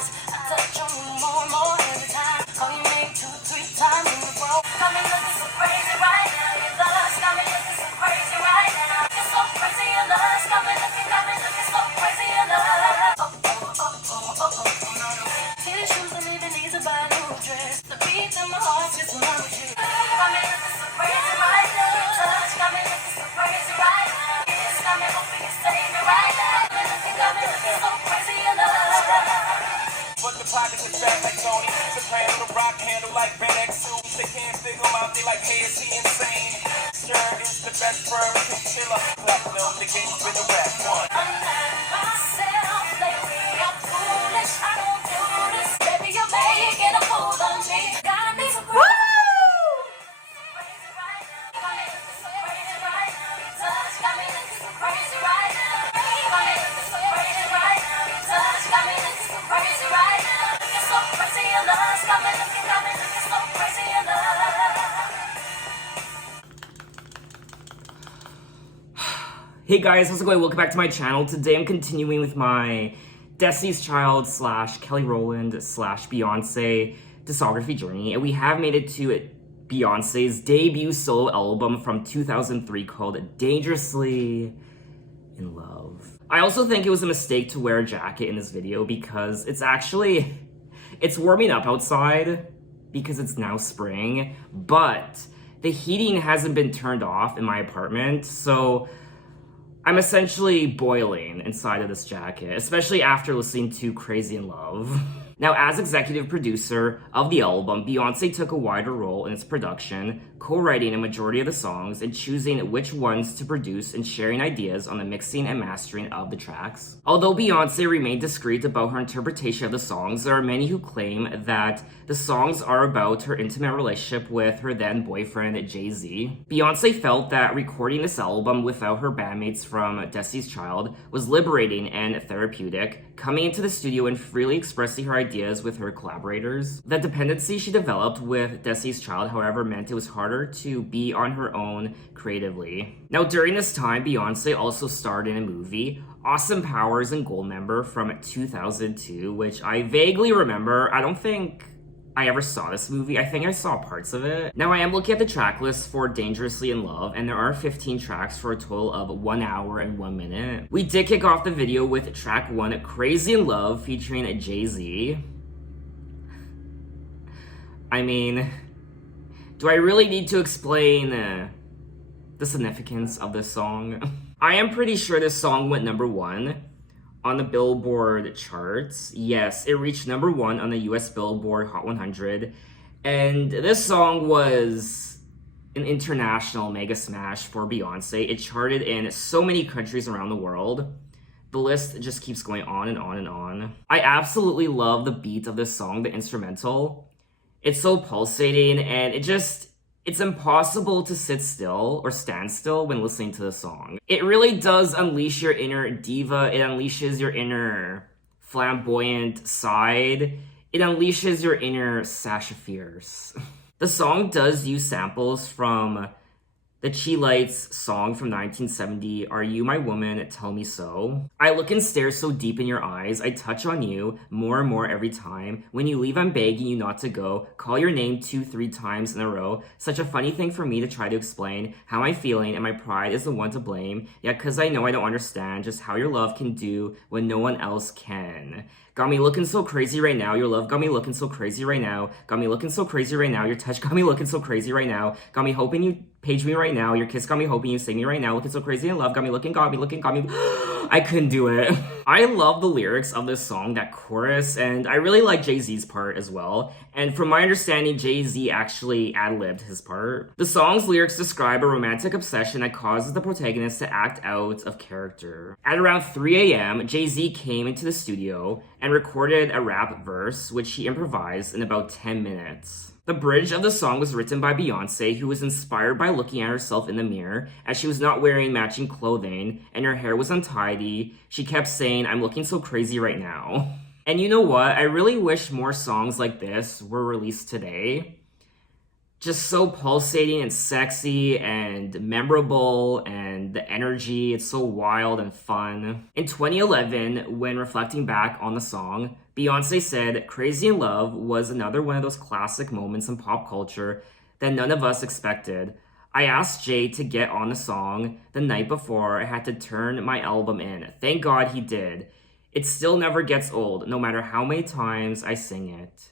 I touch on you more and more every time. Call your name 2-3 times in a row. Got me looking so crazy right now. Your lust got me looking so crazy right now. You're so crazy, your lust got me looking so crazy, your lust. Tennis shoes and even these are buy a new dress. The beat in my heart just when I'm with you. Got me looking so crazy right now. Your touch got me looking so crazy right now. Kiss got me hoping you save me right now. Got me looking so crazy, your lust. But the pockets is fat like Tony. Soprano, the rock handle like Ben X2. They can't figure him out, they like, hey, is he insane? Sure, it's the best firm, killer. Platinum, the game's been a rap one. I'm not myself lately. I'm foolish, I don't do this. Baby, you're making a fool of me. Got me so crazy. Crazy right now. Got me looking so crazy right now. Your touch got me looking so crazy right now. Got me looking so crazy right now. Your touch got me looking so crazy right now. Looking so crazy, your lust got me looking so crazy, your lust. Hey guys, how's it going? Welcome back to my channel. Today I'm continuing with my Destiny's Child / Kelly Rowland / Beyoncé discography journey, and we have made it to Beyoncé's debut solo album from 2003 called Dangerously in Love. I also think it was a mistake to wear a jacket in this video because it's warming up outside because it's now spring, but the heating hasn't been turned off in my apartment, so I'm essentially boiling inside of this jacket, especially after listening to Crazy in Love. Now, as executive producer of the album, Beyoncé took a wider role in its production, co-writing a majority of the songs and choosing which ones to produce and sharing ideas on the mixing and mastering of the tracks. Although Beyoncé remained discreet about her interpretation of the songs, there are many who claim that the songs are about her intimate relationship with her then boyfriend, Jay-Z. Beyoncé felt that recording this album without her bandmates from Destiny's Child was liberating and therapeutic, coming into the studio and freely expressing her ideas with her collaborators. The dependency she developed with Destiny's Child, however, meant it was harder to be on her own creatively. Now, during this time, Beyoncé also starred in a movie, Austin Powers and Goldmember from 2002, which I vaguely remember. I don't think I ever saw this movie. I think I saw parts of it. Now, I am looking at the track list for Dangerously in Love, and there are 15 tracks for a total of 1 hour and 1 minute. We did kick off the video with track 1, Crazy in Love, featuring Jay-Z. I mean, do I really need to explain the significance of this song? I am pretty sure this song went #1 on the Billboard charts. Yes, it reached #1 on the US Billboard Hot 100. And this song was an international mega smash for Beyoncé. It charted in so many countries around the world. The list just keeps going on and on and on. I absolutely love the beat of this song, the instrumental. It's so pulsating, and it's impossible to sit still or stand still when listening to the song. It really does unleash your inner diva. It unleashes your inner flamboyant side. It unleashes your inner Sasha Fierce. The song does use samples from the Chi Lights song from 1970, Are You My Woman, Tell Me So. I look and stare so deep in your eyes, I touch on you more and more every time. When you leave, I'm begging you not to go. Call your name 2-3 times in a row. Such a funny thing for me to try to explain how I'm feeling, and my pride is the one to blame. Yeah, cause I know I don't understand just how your love can do when no one else can. Got me looking so crazy right now. Your love got me looking so crazy right now. Got me looking so crazy right now. Your touch got me looking so crazy right now. Got me hoping you page me right now. Your kiss got me hoping you sing me right now. Looking so crazy in love. Got me looking, got me. I couldn't do it. I love the lyrics of this song, that chorus, and I really like Jay-Z's part as well. And from my understanding, Jay-Z actually ad-libbed his part. The song's lyrics describe a romantic obsession that causes the protagonist to act out of character. At around 3 a.m., Jay-Z came into the studio and recorded a rap verse, which he improvised in about 10 minutes. The bridge of the song was written by Beyoncé, who was inspired by looking at herself in the mirror as she was not wearing matching clothing and her hair was untidy. She kept saying, I'm looking so crazy right now. And you know what? I really wish more songs like this were released today. just so pulsating and sexy and memorable, and the energy, it's so wild and fun. In 2011, when reflecting back on the song, Beyoncé said, "Crazy in Love was another one of those classic moments in pop culture that none of us expected. I asked Jay to get on the song the night before I had to turn my album in. Thank God he did. It still never gets old, no matter how many times I sing it."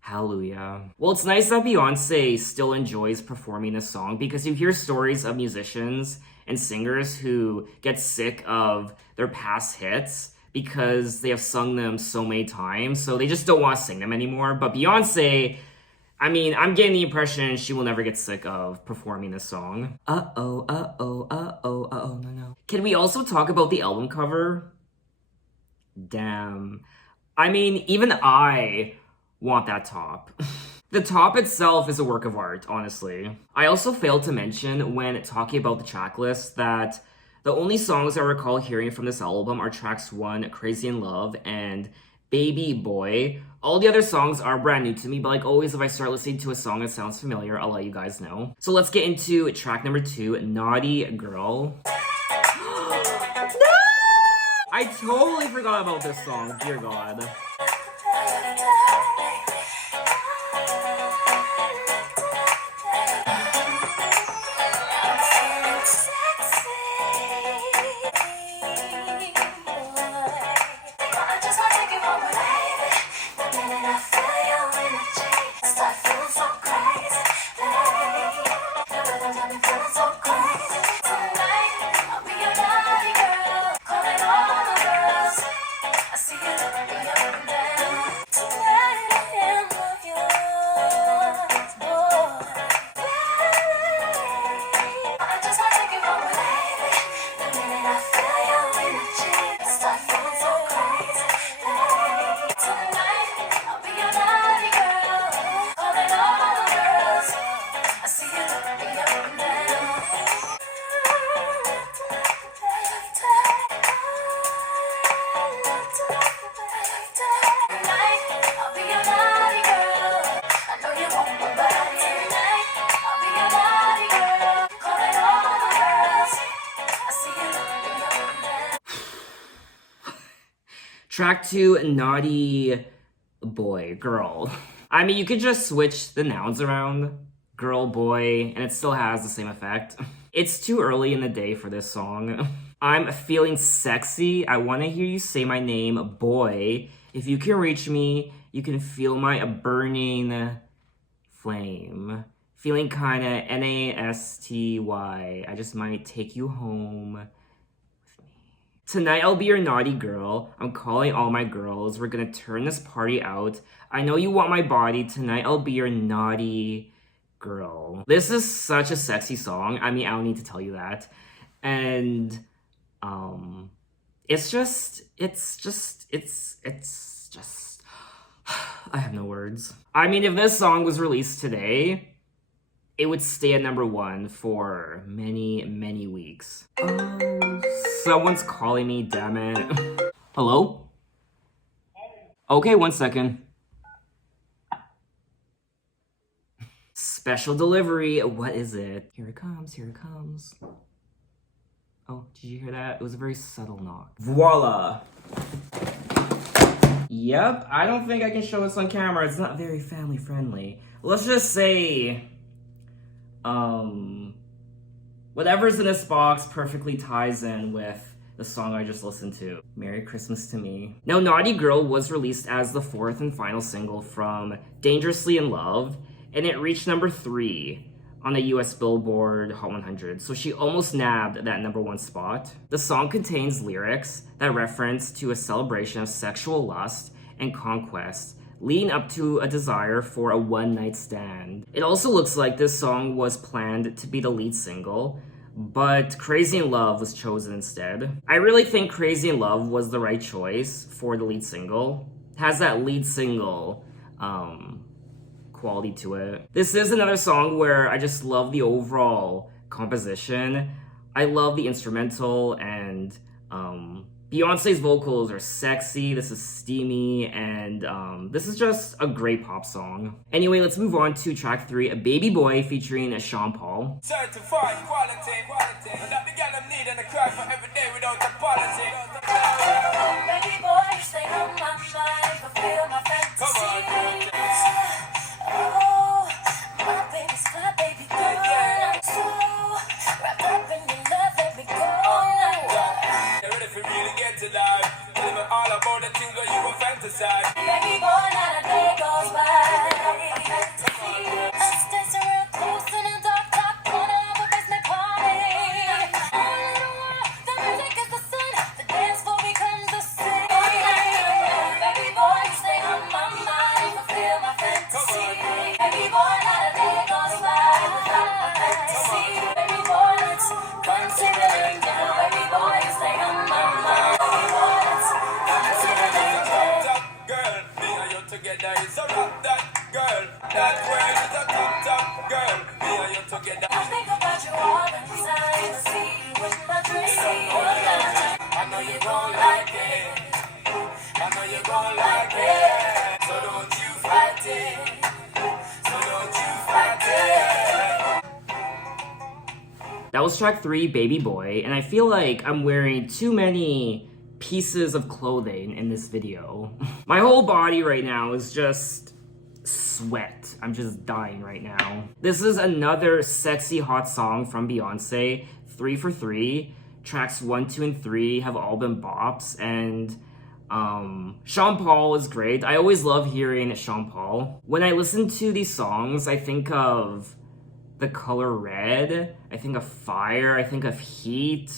Hallelujah. Well, it's nice that Beyoncé still enjoys performing this song, because you hear stories of musicians and singers who get sick of their past hits because they have sung them so many times, so they just don't want to sing them anymore. But Beyoncé, I mean, I'm getting the impression she will never get sick of performing this song. Uh-oh, uh-oh, uh-oh, uh-oh, no. Can we also talk about the album cover? Damn. I mean, even I want that top. The top itself is a work of art, honestly. I also failed to mention when talking about the track list that the only songs I recall hearing from this album are tracks 1, Crazy in Love, and Baby Boy. All the other songs are brand new to me, but like always, if I start listening to a song that sounds familiar, I'll let you guys know. So let's get into track number 2, Naughty Girl. No! I totally forgot about this song, dear God. Track 2, Naughty Girl. I mean, you could just switch the nouns around, girl, boy, and it still has the same effect. It's too early in the day for this song. I'm feeling sexy. I want to hear you say my name, boy. If you can reach me, you can feel my burning flame. Feeling kinda nasty. I just might take you home. Tonight I'll be your naughty girl. I'm calling all my girls. We're gonna turn this party out. I know you want my body. Tonight I'll be your naughty girl. This is such a sexy song. I mean, I don't need to tell you that. And it's just I have no words. I mean, if this song was released today, it would stay at number 1 for many, many weeks. Oh, someone's calling me, damn it. Hello? Okay, 1 second. Special delivery, what is it? Here it comes, here it comes. Oh, did you hear that? It was a very subtle knock. Voila! Yep, I don't think I can show this on camera. It's not very family friendly. Let's just say, whatever's in this box perfectly ties in with the song I just listened to. Merry Christmas to me. Now, Naughty Girl was released as the 4th and final single from Dangerously in Love, and it reached number 3 on the US Billboard Hot 100, so she almost nabbed that number 1 spot. The song contains lyrics that reference to a celebration of sexual lust and conquest, leading up to a desire for a one-night stand. It also looks like this song was planned to be the lead single, but Crazy in Love was chosen instead. I really think Crazy in Love was the right choice for the lead single. It has that lead single quality to it. This is another song where I just love the overall composition. I love the instrumental and Beyonce's vocals are sexy, this is steamy, and this is just a great pop song. Anyway, let's move on to track 3, A Baby Boy featuring Sean Paul. Certified quality. That the girl them need and I cry for every day without apology. Baby boy, you stay on my mind, fulfill my fantasies. Oh, my baby's my baby girl. I'm so wrapped up in your love, let me go now. You're ready for really get to life. Tell me all about the things where you will fantasize. Baby boy, not a day goes by. Us dancing real close in a dark top corner of a basement party. All in the world, the music is the sun. The dance floor becomes the sea. Baby boy, you stay on my mind, fulfill my fantasy. Baby boy, not a day goes by without my fantasy. Baby boy, let's consider it now. Baby boy, you stay on my mind. Baby boy, let's consider it now. Top girl, me and you together is a rock that girl. That way is a top girl. Me and you together. I think about you all the time. I see you in my dreams. I know you gon' like it. I know you gon' like it. So don't you fight it. So don't you fight it. That was track 3, Baby Boy, and I feel like I'm wearing too many pieces of clothing in this video. My whole body right now is just sweat. I'm just dying right now. This is another sexy hot song from Beyoncé, 3 for 3. Tracks 1, 2, and 3 have all been bops, and Sean Paul is great. I always love hearing Sean Paul. When I listen to these songs, I think of the color red, I think of fire, I think of heat,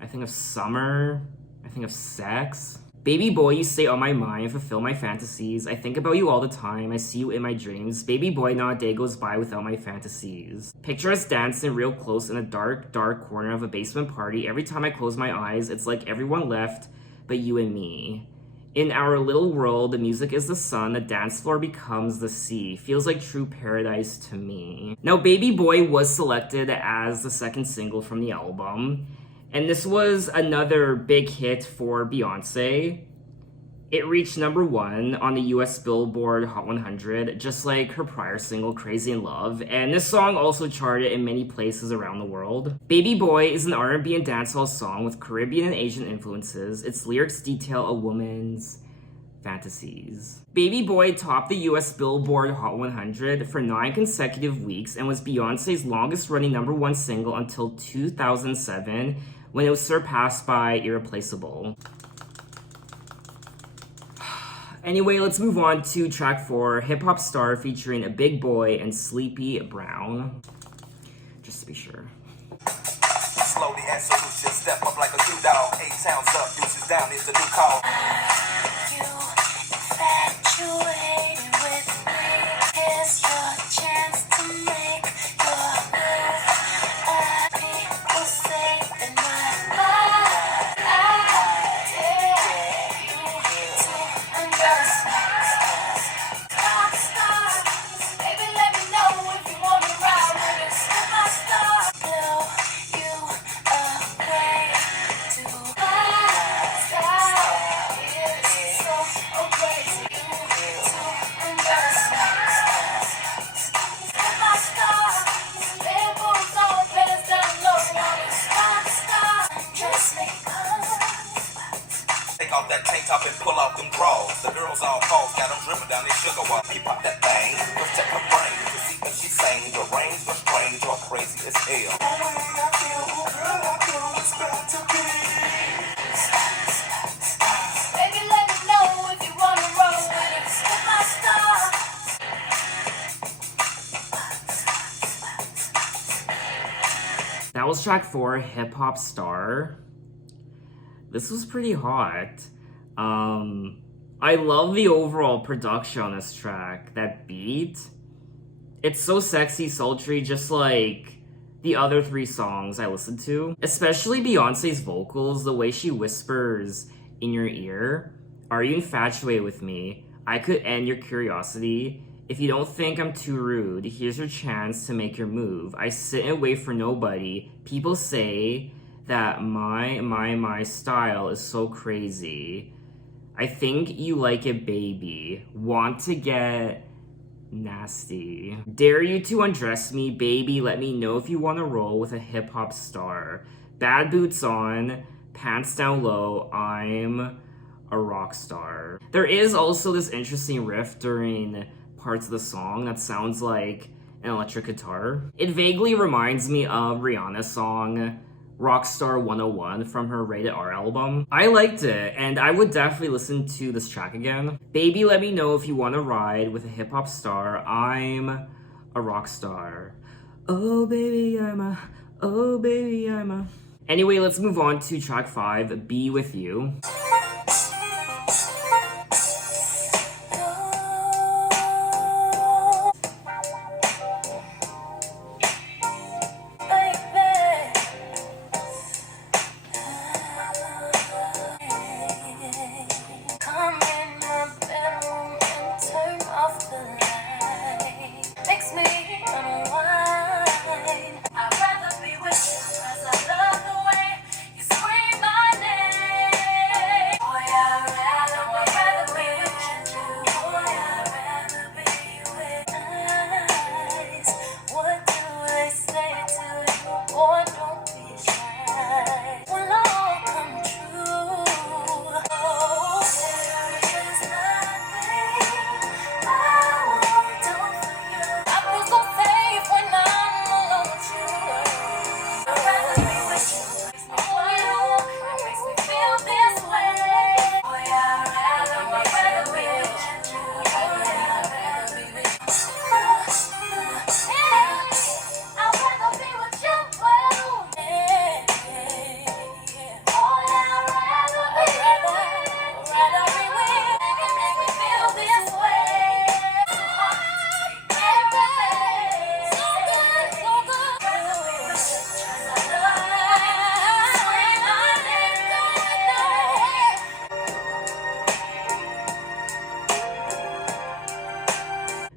I think of summer, I think of sex. Baby boy, you stay on my mind, fulfill my fantasies. I think about you all the time, I see you in my dreams. Baby boy, not a day goes by without my fantasies. Picture us dancing real close in a dark, dark corner of a basement party. Every time I close my eyes, it's like everyone left but you and me. In our little world, the music is the sun, the dance floor becomes the sea. Feels like true paradise to me. Now, Baby Boy was selected as the second single from the album, and this was another big hit for Beyoncé. It reached number 1 on the US Billboard Hot 100, just like her prior single, Crazy in Love, and this song also charted in many places around the world. Baby Boy is an R&B and dancehall song with Caribbean and Asian influences. Its lyrics detail a woman's fantasies. Baby Boy topped the US Billboard Hot 100 for 9 consecutive weeks and was Beyoncé's longest running number 1 single until 2007, when it was surpassed by Irreplaceable. Anyway, let's move on to track 4, Hip Hop Star featuring A Big Boy and Sleepy Brown. Just to be sure. Slowly and solution, step up like a new dog. 8 sounds up, deuces down is the new call. You infatuated with me. Here's your chance to make your move. People say that my life, I dare you to embarrass rock star. Baby, let me know if you want to ride with us. My star, blow you away to my sky. It's so crazy to embarrass my star. Bad boys all pants down low. Rock star, dress me up. Take off that tank top and pull out them drawers. The girls all calls, got them dripping down their sugar while he pop that thing. First check her brain to see what she's saying. The range was strange or crazy as hell. Oh, when I feel, oh girl, I feel it's about to be. Baby, let me know if you wanna roll with us. My star. That was track 4, Hip Hop Star. This was pretty hot. I love the overall production on this track. That beat, it's so sexy, sultry, just like the other 3 songs I listened to. Especially Beyonce's vocals, the way she whispers in your ear. Are you infatuated with me? I could end your curiosity. If you don't think I'm too rude, here's your chance to make your move. I sit and wait for nobody. People say that my style is so crazy. I think you like it, baby. Want to get nasty. Dare you to undress me, baby. Let me know if you want to roll with a hip hop star. Bad boots on, pants down low. I'm a rock star. There is also this interesting riff during parts of the song that sounds like an electric guitar. It vaguely reminds me of Rihanna's song Rockstar 101 from her Rated R album. I liked it, and I would definitely listen to this track again. Baby, let me know if you want to ride with a hip hop star. I'm a rock star. Oh baby, oh baby, Anyway, let's move on to track 5, Be With You.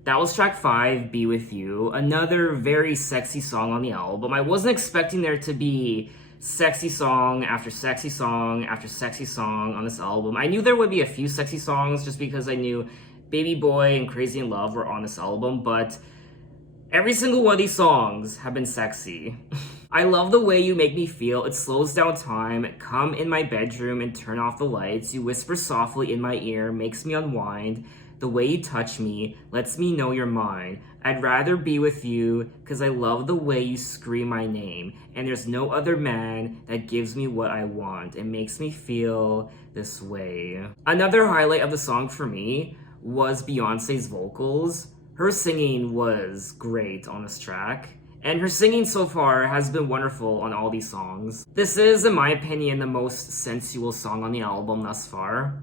That was track 5, Be With You, another very sexy song on the album. I wasn't expecting there to be sexy song after sexy song after sexy song on this album. I knew there would be a few sexy songs just because I knew Baby Boy and Crazy in Love were on this album, but every single one of these songs have been sexy. I love the way you make me feel. It slows down time. Come in my bedroom and turn off the lights. You whisper softly in my ear, makes me unwind. The way you touch me lets me know you're mine. I'd rather be with you because I love the way you scream my name. And there's no other man that gives me what I want. It makes me feel this way. Another highlight of the song for me was Beyoncé's vocals. Her singing was great on this track. And her singing so far has been wonderful on all these songs. This is, in my opinion, the most sensual song on the album thus far.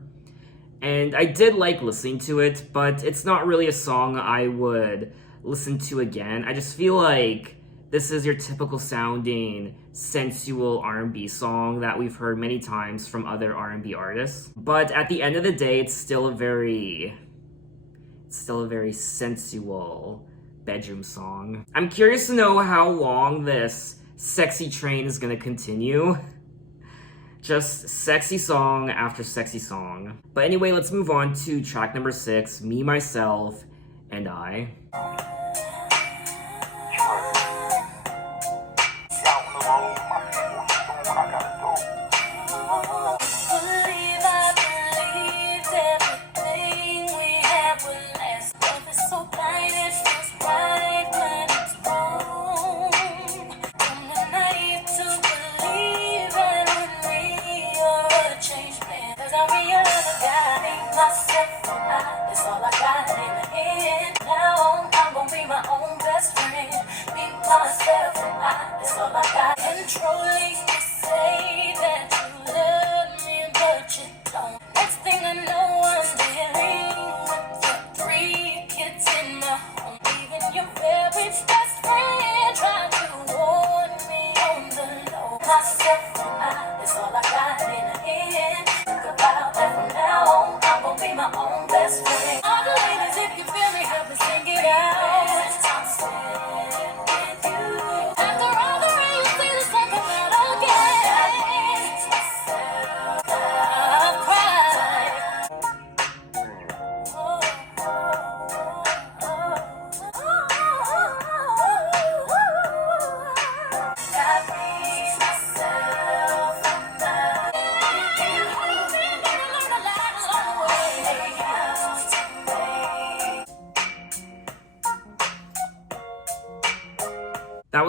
And I did like listening to it, but it's not really a song I would listen to again. I just feel like this is your typical sounding, sensual R&B song that we've heard many times from other R&B artists. But at the end of the day, it's still a very sensual bedroom song. I'm curious to know how long this sexy train is gonna continue. Just sexy song after sexy song. But anyway, let's move on to track number 6, Me, Myself, and I.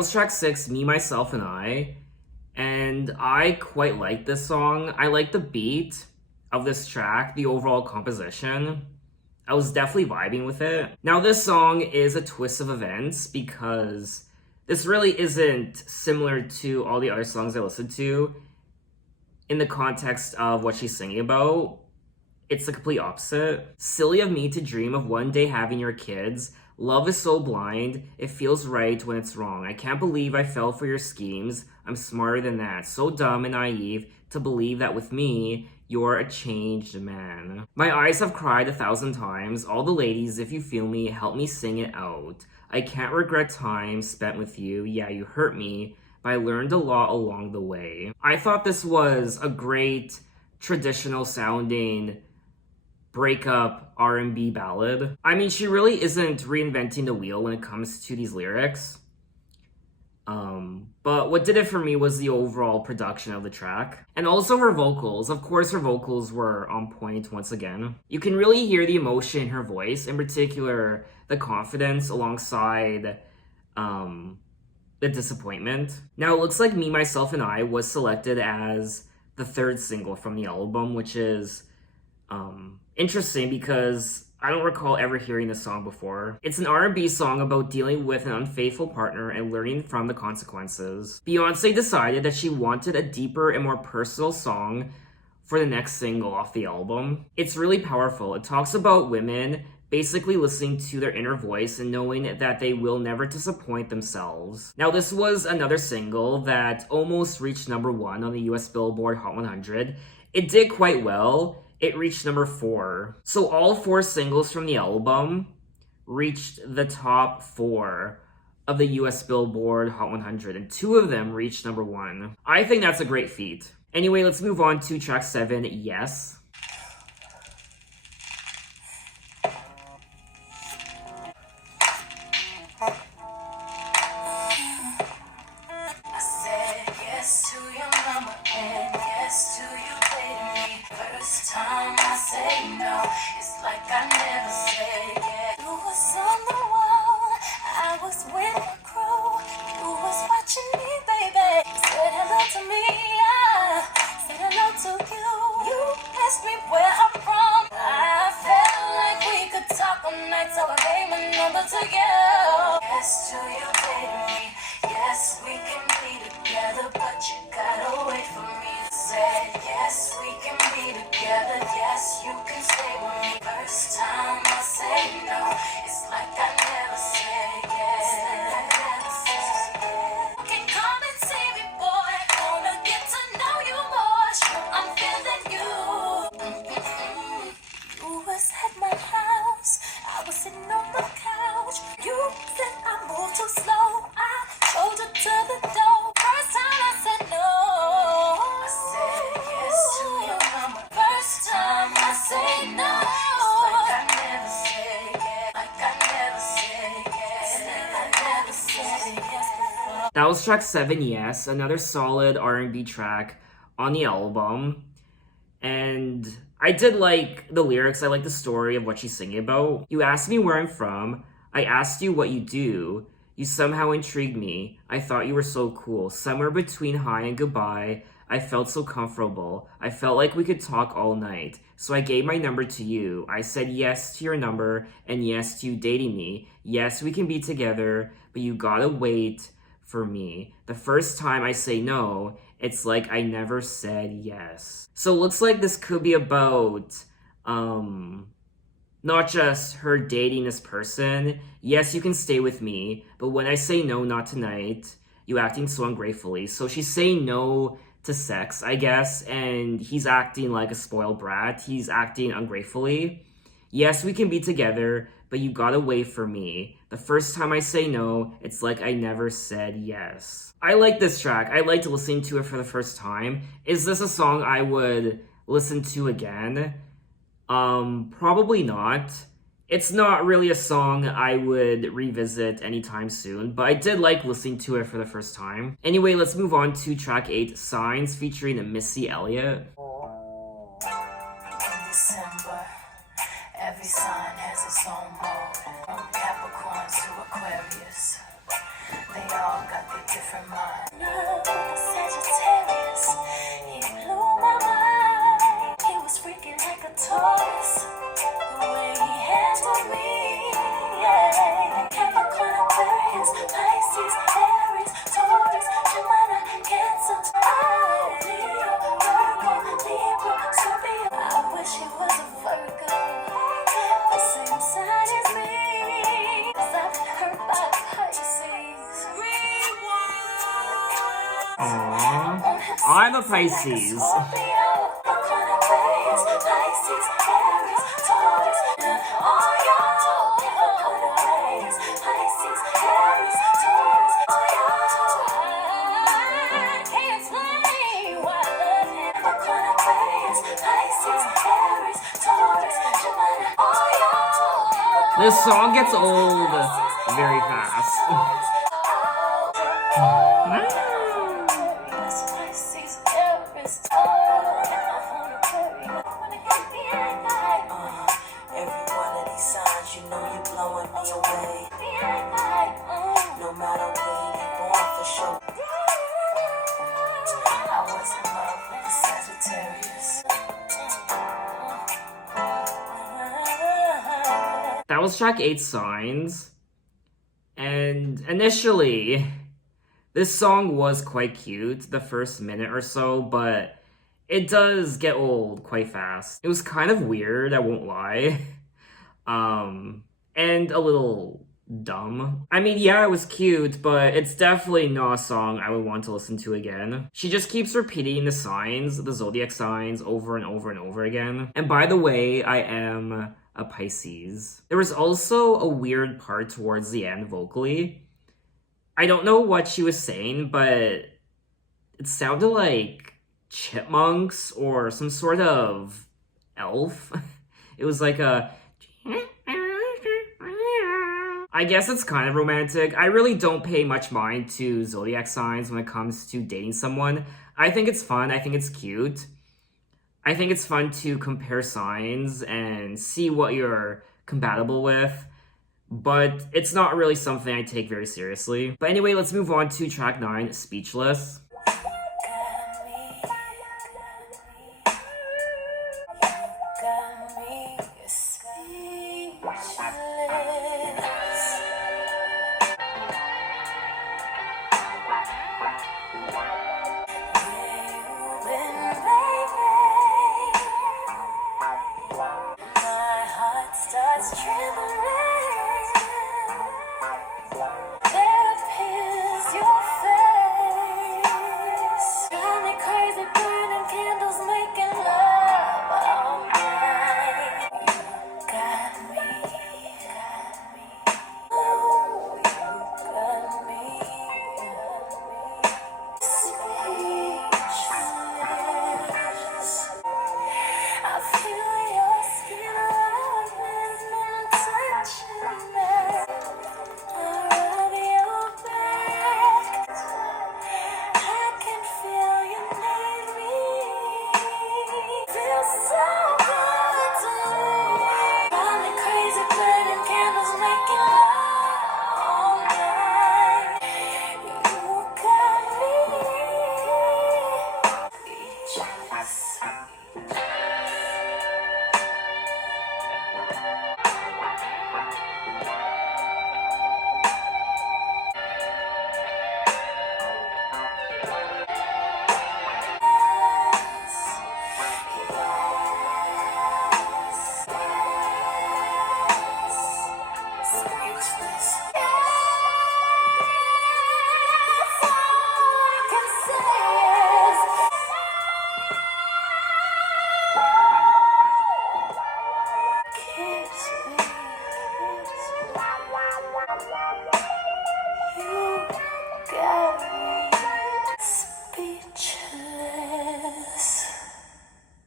was track 6, Me, Myself, and I. And I quite like this song. I like the beat of this track, the overall composition. I was definitely vibing with it. Now, this song is a twist of events because this really isn't similar to all the other songs I listened to in the context of what she's singing about. It's the complete opposite. Silly of me to dream of one day having your kids. Love is so blind, it feels right when it's wrong. I can't believe I fell for your schemes. I'm smarter than that. So dumb and naive to believe that with me, you're a changed man. My eyes have cried 1,000 times. All the ladies, if you feel me, help me sing it out. I can't regret time spent with you. Yeah, you hurt me, but I learned a lot along the way. I thought this was a great traditional sounding breakup R&B ballad. I mean, she really isn't reinventing the wheel when it comes to these lyrics. But what did it for me was the overall production of the track. And also her vocals. Of course, her vocals were on point once again. You can really hear the emotion in her voice, in particular, the confidence alongside the disappointment. Now, it looks like Me, Myself, and I was selected as the 3rd single from the album, which is interesting because I don't recall ever hearing this song before. It's an R&B song about dealing with an unfaithful partner and learning from the consequences. Beyoncé decided that she wanted a deeper and more personal song for the next single off the album. It's really powerful. It talks about women basically listening to their inner voice and knowing that they will never disappoint themselves. Now, this was another single that almost reached #1 on the US Billboard Hot 100. It did quite well. It reached #4. So all 4 singles from the album reached the top 4 of the US Billboard Hot 100, and 2 of them reached #1. I think that's a great feat. Anyway, let's move on to track 7, Yes. I said yes to your mama and yes to you dating me. First time I say no, it's like I never said yes. You was on the wall, I was with the crew. You was watching me, baby. You said hello to me, I said hello to you. You asked me where I'm from. I felt like we could talk all night, so I gave my number to you. Yes to you dating me. Yes, we can be together, but you gotta wait for me. Said yes, we can be together. Yes, you can stay with me. First time I say no, it's like I never said yes. You can come and see me, boy. Wanna get to know you more. Sure, I'm feeling you. You was at my house. I was sitting on the couch. You said I moved too slow. I told you to the door. First time I said no. I said yes to your mama. First time I say no. It's like I never said yes. Like I never said yes. Like I never said yes before. That was track 7, Yes, another solid R&B track on the album. And I did like the lyrics. I like the story of what she's singing about. You asked me where I'm from. I asked you what you do. You somehow intrigued me. I thought you were so cool. Somewhere between hi and goodbye, I felt so comfortable. I felt like we could talk all night. So I gave my number to you. I said yes to your number and yes to you dating me. Yes, we can be together, but you gotta wait for me. The first time I say no, it's like I never said yes. So it looks like this could be about not just her dating this person. Yes, you can stay with me, but when I say no, not tonight, you acting so ungratefully. So she's saying no to sex, I guess, and he's acting like a spoiled brat. He's acting ungratefully. Yes, we can be together, but you gotta wait for me. The first time I say no, it's like I never said yes. I like this track. I liked listening to it for the first time. Is this a song I would listen to again? Probably not. It's not really a song I would revisit anytime soon, but I did like listening to it for the first time. Anyway, let's move on to track 8, Signs, featuring Missy Elliott. In December, every sign has its own mode. From Capricorn to Aquarius, they all got their a Pisces. This song gets old very fast. Every one of these signs, you know you're blowing me away. No matter where you born, for sure. I was in love with a Sagittarius. That was track 8, Signs. And initially, this song was quite cute the first minute or so, but it does get old quite fast. It was kind of weird, I won't lie. And a little dumb. I mean, yeah, it was cute, but it's definitely not a song I would want to listen to again. She just keeps repeating the signs, the zodiac signs, over and over and over again. And by the way, I am a Pisces. There was also a weird part towards the end vocally. I don't know what she was saying, but it sounded like chipmunks or some sort of elf. It was like a... I guess it's kind of romantic. I really don't pay much mind to zodiac signs when it comes to dating someone. I think it's fun. I think it's cute. I think it's fun to compare signs and see what you're compatible with. But it's not really something I take very seriously. But anyway, let's move on to track 9, Speechless.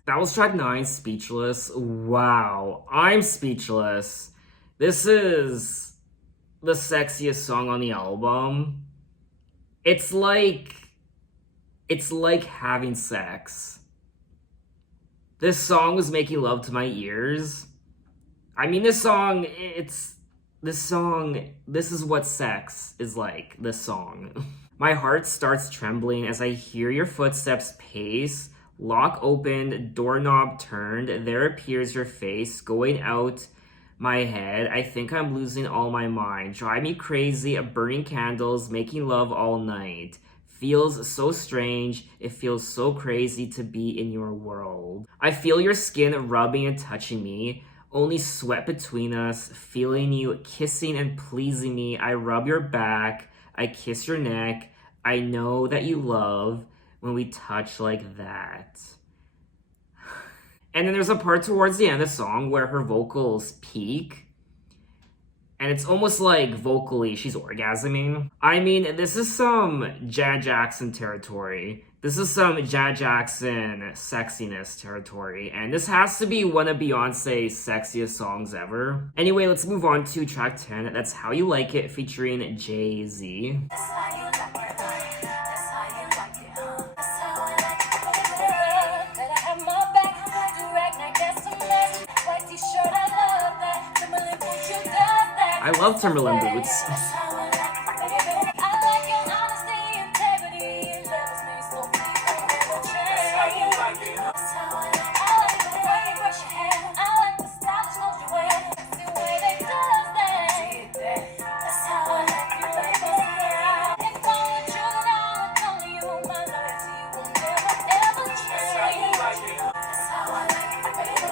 That was track 9, Speechless. Wow, I'm speechless. This is the sexiest song on the album. It's like having sex. This song was making love to my ears. I mean, this is what sex is like, this song. My heart starts trembling as I hear your footsteps pace. Lock opened, doorknob turned, there appears your face, going out my head. I think I'm losing all my mind. Drive me crazy, burning candles, making love all night. Feels so strange, it feels so crazy to be in your world. I feel your skin rubbing and touching me, only sweat between us, feeling you kissing and pleasing me. I rub your back, I kiss your neck, I know that you love when we touch like that. And then there's a part towards the end of the song where her vocals peak. And it's almost like vocally she's orgasming. I mean, this is some Janet Jackson territory. This is some Janet Jackson sexiness territory. And this has to be one of Beyonce's sexiest songs ever. Anyway, let's move on to track 10. That's How You Like It featuring Jay-Z. That's how you like it. That's how you like it. That's how I like it. Better have my back. Direct like that's a match. White t-shirt, I love that. Timberland boots, you got that. I love Timberland boots. That's how I like it, baby. I like your honesty, integrity, and levels me so big, I never change. That's how you like it. That's how I like it. I like the way you brush your hair. I like the stylish clothes you wear. That's the way they does that. That's how I like you, baby. If I were you, then I would tell you my loyalty will never ever change. That's how you like it. That's how I like it, baby.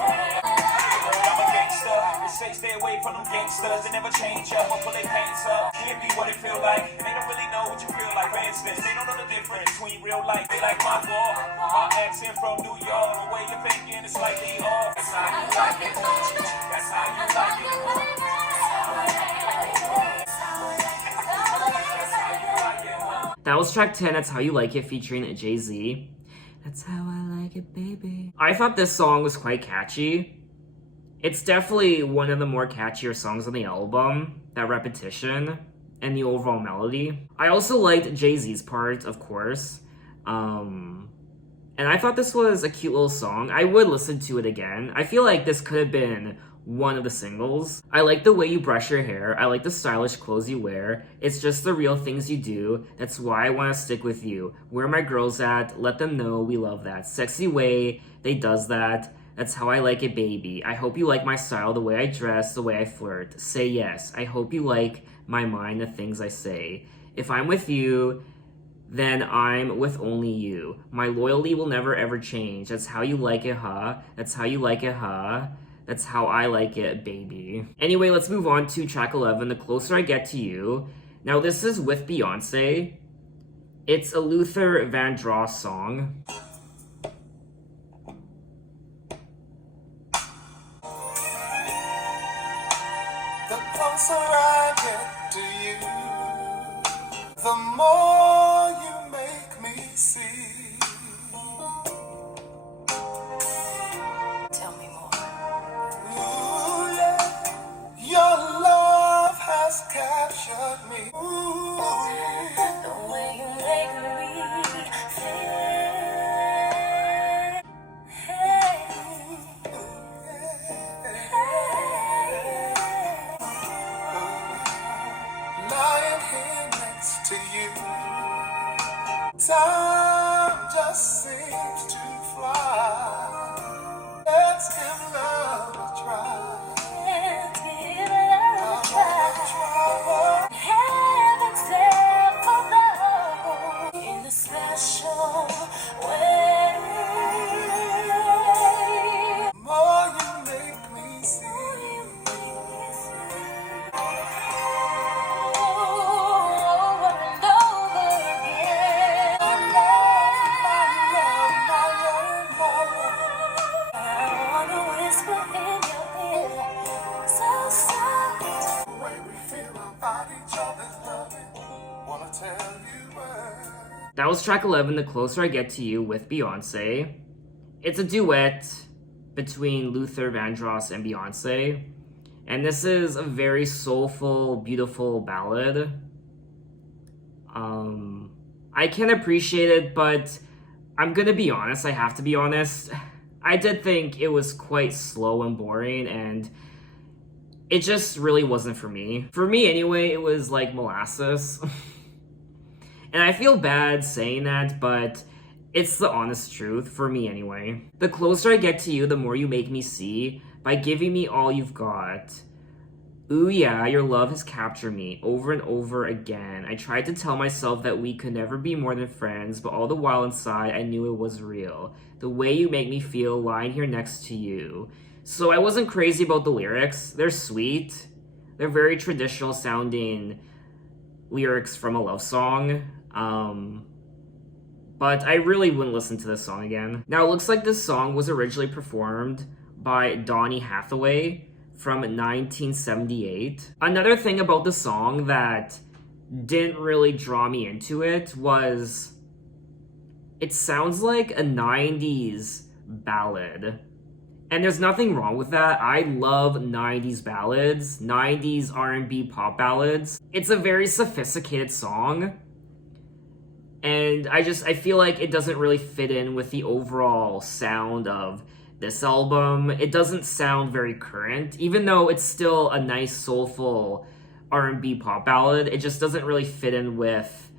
I'm a gangster. They say stay away from them gangsters. They never change up. Won't pull their pants up. Can't be what it feel like. And they don't really know what you feel like. For instance, they don't know the difference between real life. They like my war. My accent from New York. The way you're thinking is slightly off. That's how you like it. That's how you like it. That was track 10, That's How You Like It featuring Jay-Z. That's how I like it, baby. I thought this song was quite catchy. It's definitely one of the more catchier songs on the album. That repetition and the overall melody. I also liked Jay-Z's part, of course. And I thought this was a cute little song. I would listen to it again. I feel like this could have been one of the singles. I like the way you brush your hair. I like the stylish clothes you wear. It's just the real things you do. That's why I want to stick with you. Where my girls at? Let them know we love that. Sexy way they does that. That's how I like it, baby. I hope you like my style, the way I dress, the way I flirt. Say yes. I hope you like my mind, the things I say. If I'm with you, then I'm with only you. My loyalty will never ever change. That's how you like it, huh? That's how you like it, huh? That's how I like it, baby. Anyway, let's move on to track 11, The Closer I Get to You. Now, this is with Beyoncé. It's a Luther Vandross song. The closer I get to you, the more you make me see. Tell me more. Ooh, yeah. Your love has captured me. Ooh. The way you make me feel. Lying here next to you, time just seems to fly. Let's give love a try. Let's give love a try. Try. Heaven sent for love in a special way. The more you make me see. Over and over again. I wanna whisper in your ear, so soft. The way we feel about each other's loving. Wanna tell you where. That was track 11, The Closer I Get to You with Beyoncé. It's a duet between Luther Vandross and Beyoncé. And this is a very soulful, beautiful ballad. I can appreciate it, but I'm gonna be honest, I have to be honest. I did think it was quite slow and boring, and it just really wasn't for me. For me anyway, it was like molasses. And I feel bad saying that, but it's the honest truth, for me anyway. The closer I get to you, the more you make me see, by giving me all you've got. Ooh yeah, your love has captured me, over and over again. I tried to tell myself that we could never be more than friends, but all the while inside, I knew it was real. The way you make me feel lying here next to you. So I wasn't crazy about the lyrics. They're sweet. They're very traditional sounding lyrics from a love song. but I really wouldn't listen to this song again. Now, it looks like this song was originally performed by Donny Hathaway from 1978. Another thing about the song that didn't really draw me into it was it sounds like a 90s ballad. And there's nothing wrong with that. I love 90s ballads, 90s R&B pop ballads. It's a very sophisticated song. And I feel like it doesn't really fit in with the overall sound of this album. It doesn't sound very current, even though it's still a nice soulful R&B pop ballad. It just doesn't really fit in with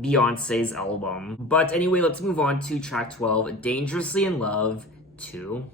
Beyonce's album. But anyway, let's move on to track 12, Dangerously in Love 2.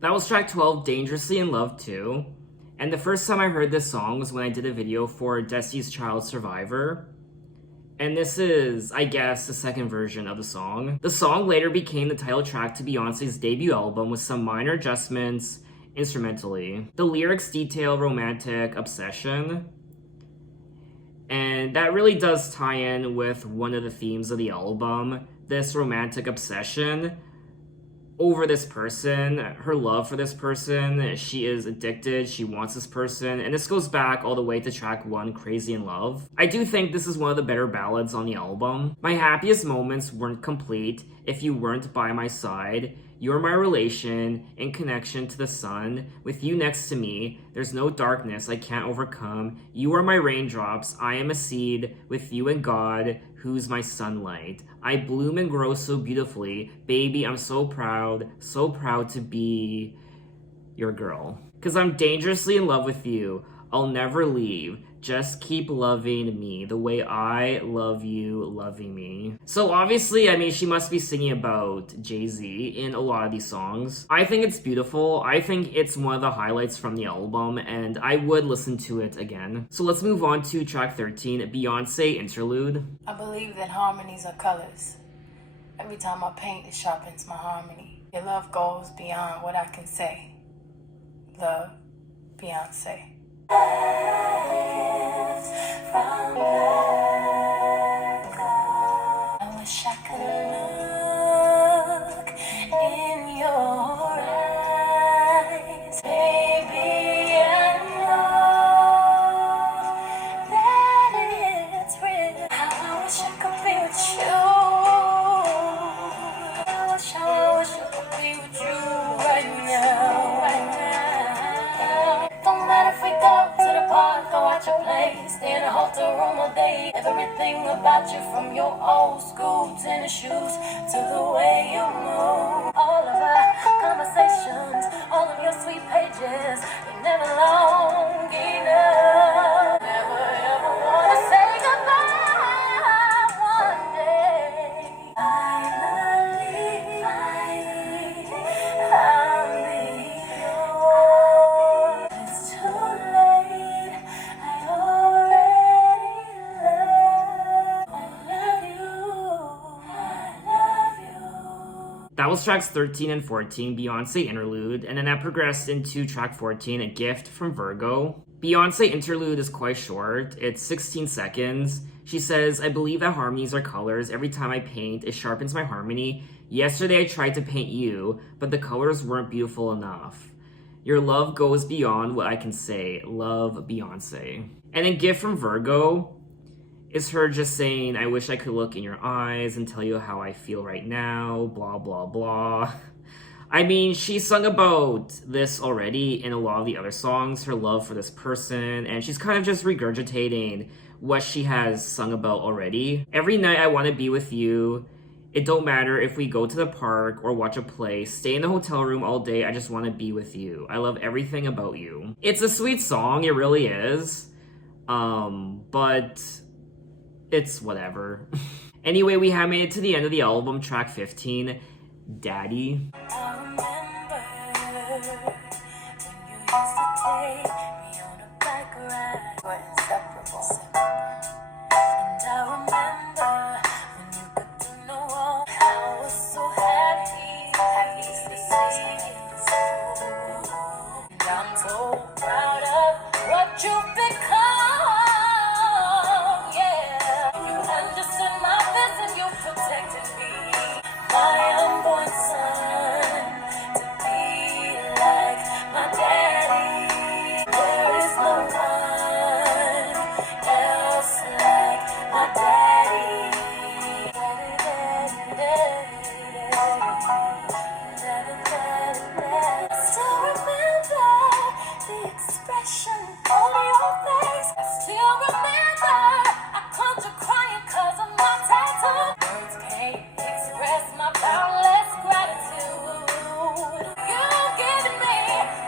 That was track 12, Dangerously in Love 2. And the first time I heard this song was when I did a video for Destiny's Child Survivor. And this is, I guess, the second version of the song. The song later became the title track to Beyonce's debut album with some minor adjustments instrumentally. The lyrics detail romantic obsession, and that really does tie in with one of the themes of the album, this romantic obsession over this person, her love for this person. She is addicted, she wants this person, and this goes back all the way to track 1, Crazy in Love. I do think this is one of the better ballads on the album. My happiest moments weren't complete if you weren't by my side. You're my relation in connection to the sun. With you next to me, there's no darkness I can't overcome. You are my raindrops, I am a seed. With you and God, who's my sunlight. I bloom and grow so beautifully. Baby, I'm so proud to be your girl. 'Cause I'm dangerously in love with you. I'll never leave. Just keep loving me the way I love you loving me. So obviously, I mean, she must be singing about Jay-Z in a lot of these songs. I think it's beautiful. I think it's one of the highlights from the album, and I would listen to it again. So let's move on to track 13, Beyoncé Interlude. I believe that harmonies are colors. Every time I paint, it sharpens my harmony. Your love goes beyond what I can say. Love, Beyoncé. I wish I could look in your eyes, baby. I know that it's real. I wish I could be with you. I wish I could be with you right now, Don't matter if we go to the park or watch a play, stay in a hotel room all day. Everything about you, from your old school tennis shoes to the way you move. All of our conversations, all of your sweet pages, you're never long enough. Never ever wanna say goodbye one day. I love was tracks 13 and 14, Beyoncé Interlude, and then that progressed into track 14, A Gift from Virgo. Beyoncé Interlude is quite short, it's 16 seconds. She says, I believe that harmonies are colors. Every time I paint, it sharpens my harmony. Yesterday I tried to paint you, but the colors weren't beautiful enough. Your love goes beyond what I can say. Love, Beyoncé. And then Gift from Virgo is her just saying, I wish I could look in your eyes and tell you how I feel right now, blah, blah, blah. I mean, she sung about this already in a lot of the other songs, her love for this person, and she's kind of just regurgitating what she has sung about already. Every night I want to be with you. It don't matter if we go to the park or watch a play, stay in the hotel room all day, I just want to be with you. I love everything about you. It's a sweet song, it really is. But it's whatever. Anyway, we have made it to the end of the album, track 15, Daddy. I remember when you used to take me on a bike ride. We're inseparable. And I remember when you could do no wrong. I was so happy to see you. And I'm so proud of what you've become. Yeah, you understood my vision, you protected me. My unborn son, to be like my daddy. There is no one else like my daddy. I still remember the expression on your face. I still remember I come to crying 'cause of my tattoo. Words can't express my boundless gratitude. You've given me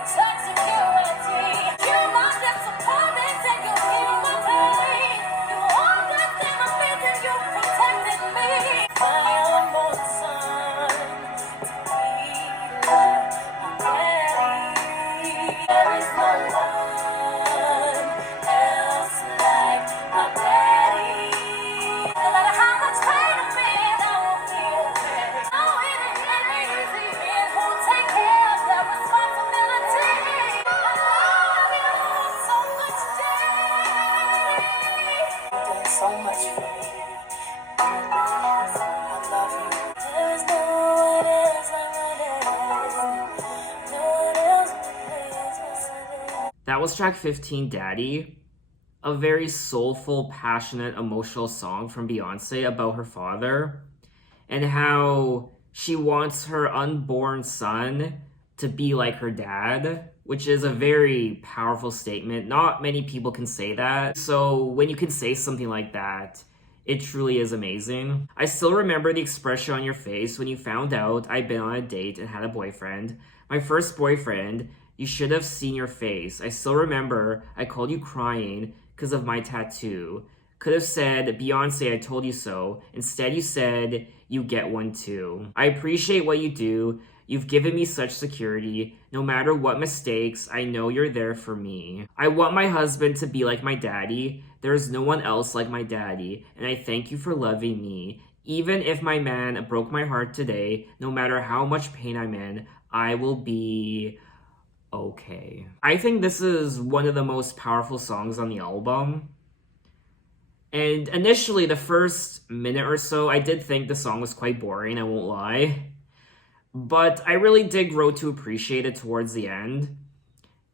such security. You're my disappointment and you heal my pain. You understand my vision, you protected me. My unborn son, to be like my daddy. There is no one else like my daddy. No matter how much pain I'm in, I won't be okay. No, it ain't easy being who take care of the responsibility. I love you so much, Daddy. You've done so much for me. I love you. There is no one else like my daddy. No one else like my daddy. That was track 15, Daddy. A very soulful, passionate, emotional song from Beyoncé about her father and how she wants her unborn son to be like her dad, which is a very powerful statement. Not many people can say that. So when you can say something like that, it truly is amazing. I still remember the expression on your face when you found out I'd been on a date and had a boyfriend. My first boyfriend. You should have seen your face. I still remember I called you crying because of my tattoo. Could have said, Beyoncé, I told you so. Instead, you said, you get one too. I appreciate what you do. You've given me such security. No matter what mistakes, I know you're there for me. I want my husband to be like my daddy. There is no one else like my daddy. And I thank you for loving me. Even if my man broke my heart today, no matter how much pain I'm in, I will be okay. I think this is one of the most powerful songs on the album. And initially, the first minute or so, I did think the song was quite boring, I won't lie. But I really did grow to appreciate it towards the end.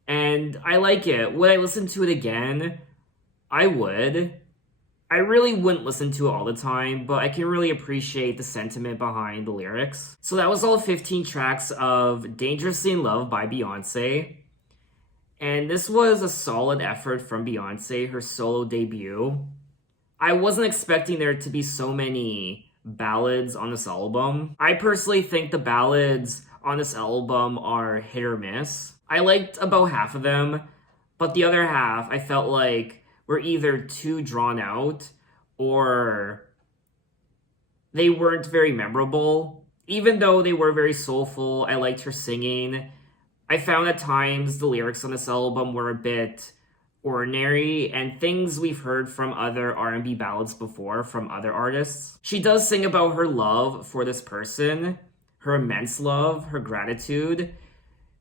And I like it. Would I listen to it again? I would. I really wouldn't listen to it all the time, but I can really appreciate the sentiment behind the lyrics. So that was all 15 tracks of Dangerously in Love by Beyoncé. And this was a solid effort from Beyoncé, her solo debut. I wasn't expecting there to be so many ballads on this album. I personally think the ballads on this album are hit or miss. I liked about half of them, but the other half I felt like were either too drawn out or they weren't very memorable. Even though they were very soulful, I liked her singing. I found at times the lyrics on this album were a bit ordinary and things we've heard from other R&B ballads before from other artists. She does sing about her love for this person, her immense love, her gratitude,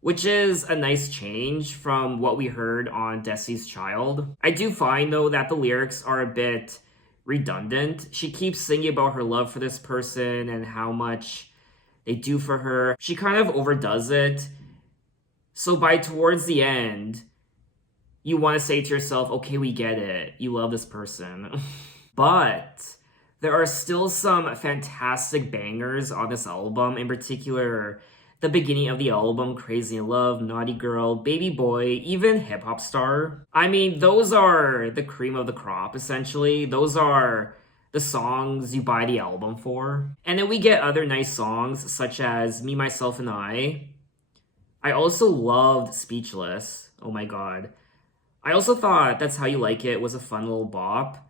which is a nice change from what we heard on Desi's Child. I do find, though, that the lyrics are a bit redundant. She keeps singing about her love for this person and how much they do for her. She kind of overdoes it. So by towards the end, you want to say to yourself, okay, we get it. You love this person. But there are still some fantastic bangers on this album. In particular, the beginning of the album, Crazy in Love, Naughty Girl, Baby Boy, even Hip Hop Star. I mean, those are the cream of the crop, essentially. Those are the songs you buy the album for. And then we get other nice songs, such as Me, Myself, and I. I also loved Speechless. Oh my god. I also thought That's How You Like It was a fun little bop.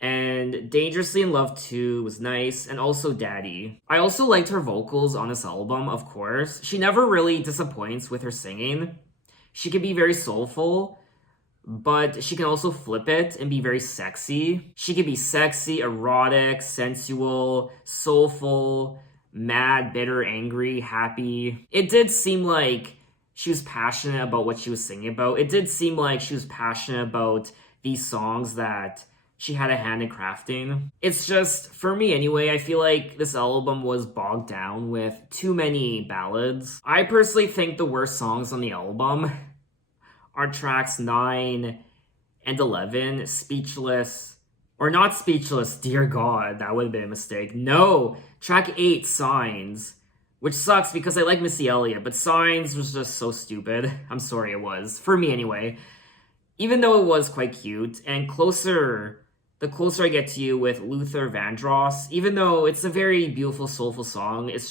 And Dangerously in Love 2 was nice, and also Daddy. I also liked her vocals on this album, of course. She never really disappoints with her singing. She can be very soulful, but she can also flip it and be very sexy. She can be sexy, erotic, sensual, soulful, mad, bitter, angry, happy. It did seem like she was passionate about what she was singing about. It did seem like she was passionate about these songs that she had a hand in crafting. It's just, for me anyway, I feel like this album was bogged down with too many ballads. I personally think the worst songs on the album are tracks 9 and 11, Speechless, or not Speechless, dear God, that would have been a mistake. No, track 8, Signs, which sucks because I like Missy Elliott, but Signs was just so stupid. I'm sorry, it was. For me anyway. Even though it was quite cute, and the closer I get to you with Luther Vandross, even though it's a very beautiful, soulful song, it's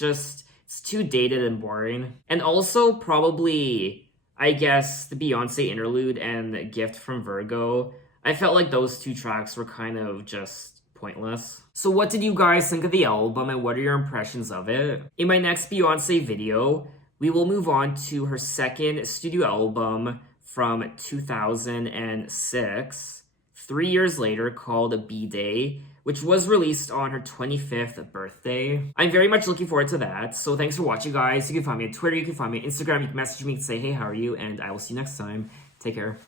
too dated and boring. And also, probably, I guess, the Beyoncé interlude and Gift from Virgo, I felt like those two tracks were kind of just pointless. So what did you guys think of the album, and what are your impressions of it? In my next Beyoncé video, we will move on to her second studio album from 2006, 3 years later, called B-Day, which was released on her 25th birthday. I'm very much looking forward to that, so thanks for watching, guys. You can find me on Twitter, you can find me on Instagram, you can message me and say, hey, how are you? And I will see you next time. Take care.